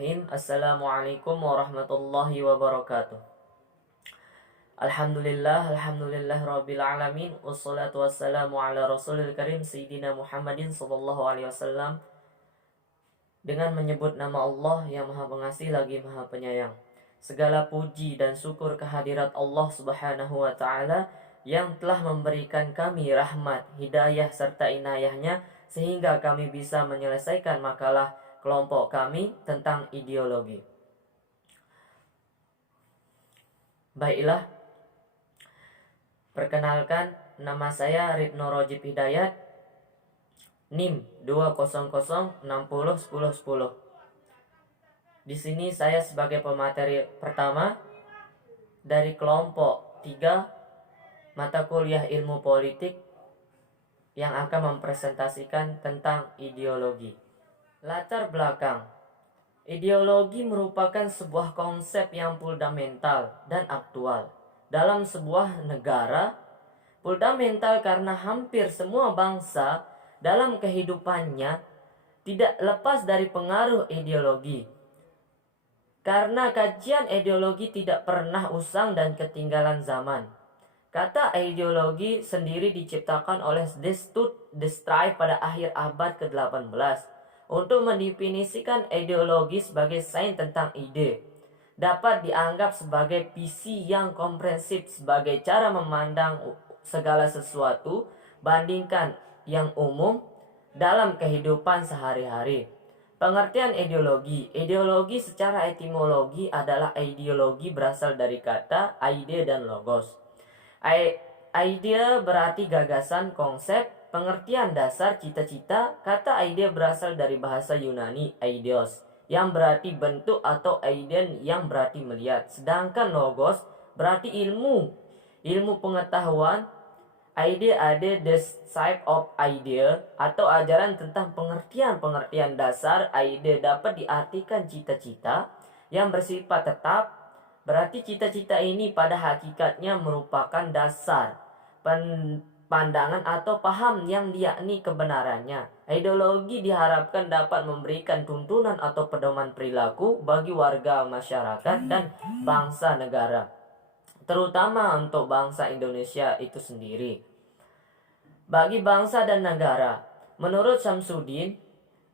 Bismillahirrahmanirrahim. Assalamualaikum warahmatullahi wabarakatuh. Alhamdulillah rabbil alamin. Wassalatu wassalamu ala rasulil karim Sayyidina Muhammadin sallallahu alaihi wasallam. Dengan menyebut nama Allah yang maha pengasih lagi maha penyayang. Segala puji dan syukur kehadirat Allah subhanahu wa ta'ala yang telah memberikan kami rahmat, hidayah serta inayahnya sehingga kami bisa menyelesaikan makalah kelompok kami tentang ideologi. Baiklah, perkenalkan, nama saya Ridno Rojib Hidayat, NIM 200601010. Di sini saya sebagai pemateri pertama dari kelompok 3 mata kuliah ilmu politik yang akan mempresentasikan tentang ideologi. Latar belakang. Ideologi merupakan sebuah konsep yang fundamental dan aktual dalam sebuah negara. Fundamental karena hampir semua bangsa dalam kehidupannya tidak lepas dari pengaruh ideologi. Karena kajian ideologi tidak pernah usang dan ketinggalan zaman. Kata ideologi sendiri diciptakan oleh Destutt de Strijp pada akhir abad ke-18 untuk mendefinisikan ideologi sebagai sains tentang ide. Dapat dianggap sebagai visi yang komprehensif sebagai cara memandang segala sesuatu bandingkan yang umum dalam kehidupan sehari-hari. Pengertian ideologi. Ideologi secara etimologi adalah ideologi berasal dari kata ide dan logos. Ide berarti gagasan, konsep. Pengertian dasar, cita-cita. Kata ide berasal dari bahasa Yunani eidos yang berarti bentuk atau eiden yang berarti melihat. Sedangkan logos berarti ilmu pengetahuan. Ide ada the type of idea atau ajaran tentang pengertian dasar. Ide dapat diartikan cita-cita yang bersifat tetap. Berarti cita-cita ini pada hakikatnya merupakan dasar pandangan atau paham yang diyakini kebenarannya. Ideologi diharapkan dapat memberikan tuntunan atau pedoman perilaku bagi warga masyarakat dan bangsa negara, terutama untuk bangsa Indonesia itu sendiri. Bagi bangsa dan negara, menurut Samsudin,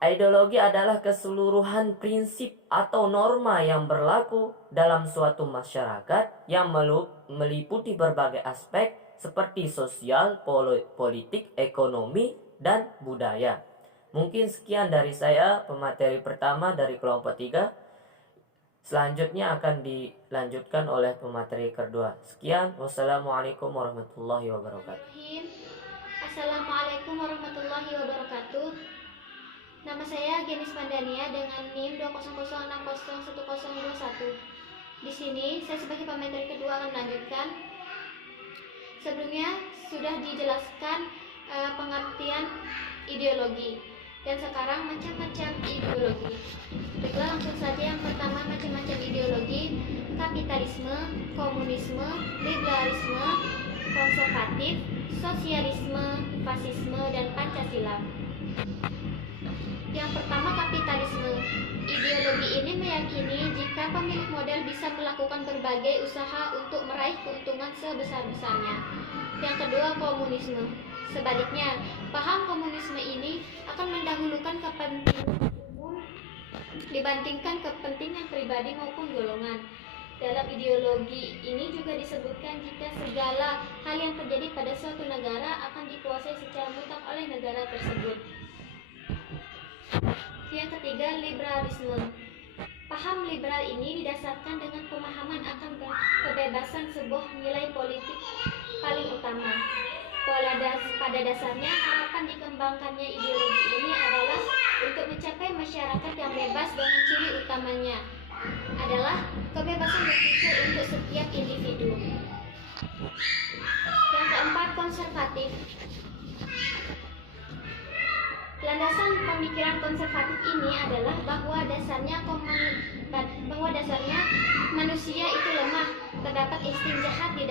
ideologi adalah keseluruhan prinsip atau norma yang berlaku dalam suatu masyarakat yang meliputi berbagai aspek seperti sosial, politik, ekonomi, dan budaya. Mungkin sekian dari saya, pemateri pertama dari kelompok 3. Selanjutnya akan dilanjutkan oleh pemateri kedua. Sekian, wassalamualaikum warahmatullahi wabarakatuh. Assalamualaikum warahmatullahi wabarakatuh. Nama saya Genis Pandania dengan NIM 200601021. Di sini saya sebagai pemateri kedua akan melanjutkan. Sebelumnya sudah dijelaskan pengertian ideologi dan sekarang macam-macam ideologi. Baiklah, langsung saja. Yang pertama, macam-macam ideologi: kapitalisme, komunisme, liberalisme, konservatif, sosialisme, fasisme, dan Pancasila. Yang pertama, kapitalisme. Ideologi ini meyakini jika pemilik modal bisa melakukan berbagai usaha untuk meraih keuntungan sebesar-besarnya. Yang kedua, komunisme. Sebaliknya, paham komunisme ini akan mendahulukan kepentingan umum dibandingkan kepentingan pribadi maupun golongan. Dalam ideologi ini juga disebutkan jika segala hal yang terjadi pada suatu negara akan dikuasai secara mutlak oleh negara tersebut. Yang ketiga, liberalisme. Paham liberal ini didasarkan dengan pemahaman akan kebebasan sebuah nilai politik paling utama. Pada dasarnya, harapan dikembangkannya ideologi ini adalah untuk mencapai masyarakat yang bebas dengan ciri utamanya adalah kebebasan berpikir untuk setiap individu. Yang keempat, konservatif. Landasan pemikiran konservatif ini adalah bahwa dasarnya manusia itu lemah, terdapat insting jahat di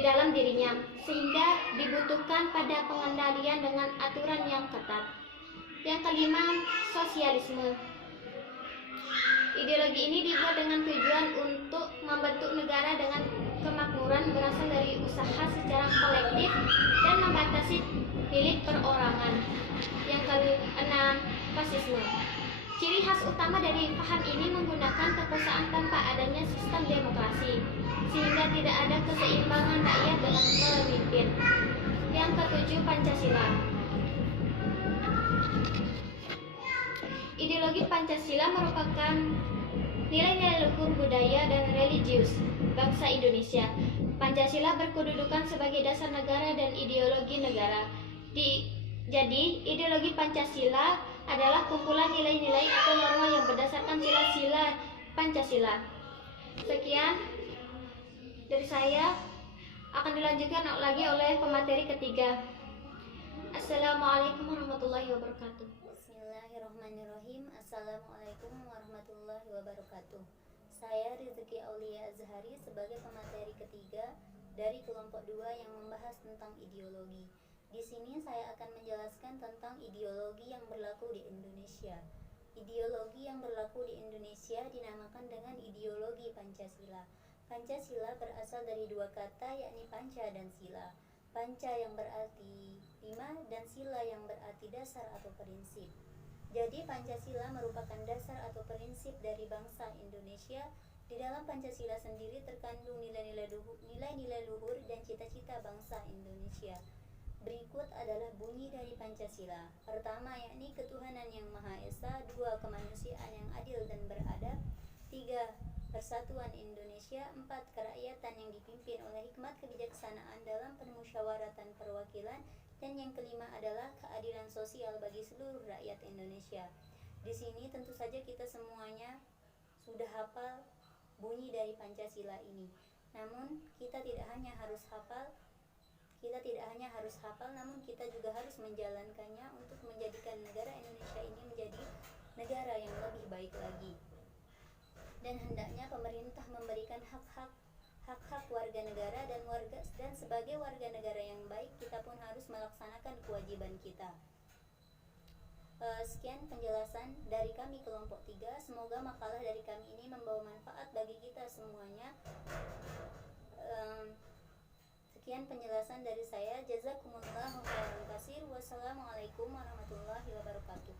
dalam dirinya, sehingga dibutuhkan pada pengendalian dengan aturan yang ketat. Yang kelima, sosialisme. Ideologi ini dibuat dengan tujuan untuk membentuk negara dengan kemakmuran berasal dari usaha secara kolektif dan membatasi milik perorangan. Yang keenam, fasisme. Ciri khas utama dari paham ini menggunakan kekuasaan tanpa adanya sistem demokrasi, sehingga tidak ada keseimbangan rakyat dengan pemimpin. Yang ketujuh, Pancasila. Ideologi Pancasila merupakan nilai-nilai luhur budaya dan religius bangsa Indonesia. Pancasila berkedudukan sebagai dasar negara dan ideologi negara. Jadi, ideologi Pancasila adalah kumpulan nilai-nilai atau norma yang berdasarkan sila-sila Pancasila. Sekian dari saya, akan dilanjutkan lagi oleh pemateri ketiga. Assalamualaikum warahmatullahi wabarakatuh. Bismillahirrahmanirrahim. Assalamualaikum warahmatullahi wabarakatuh. Saya Rizky Aulia Azhari sebagai pemateri ketiga dari kelompok 2 yang membahas tentang ideologi. Di sini saya akan menjelaskan tentang ideologi yang berlaku di Indonesia. Ideologi yang berlaku di Indonesia dinamakan dengan ideologi Pancasila. Pancasila berasal dari dua kata, yakni panca dan sila. Panca yang berarti 5 dan sila yang berarti dasar atau prinsip. Jadi Pancasila merupakan dasar atau prinsip dari bangsa Indonesia. Di dalam Pancasila sendiri terkandung nilai-nilai luhur dan cita-cita bangsa Indonesia. Berikut adalah bunyi dari Pancasila. Pertama, yakni ketuhanan yang Maha Esa. 2, kemanusiaan yang adil dan beradab. 3, persatuan Indonesia. 4, kerakyatan yang dipimpin oleh hikmat kebijaksanaan dalam permusyawaratan perwakilan. Dan yang kelima adalah keadilan sosial bagi seluruh rakyat Indonesia. Di sini tentu saja kita semuanya sudah hafal bunyi dari Pancasila ini. Namun kita tidak hanya harus hafal, namun kita juga harus menjalankannya untuk menjadikan negara Indonesia ini menjadi negara yang lebih baik lagi. Dan hendaknya pemerintah memberikan hak-hak warga negara dan sebagai warga negara yang baik kita pun harus melaksanakan kewajiban kita. Sekian penjelasan dari kami kelompok 3. Semoga makalah dari kami ini membawa manfaat bagi kita semuanya. Sekian penjelasan dari saya. Jazakumullahu khairan katsir. Wassalamualaikum warahmatullahi wabarakatuh.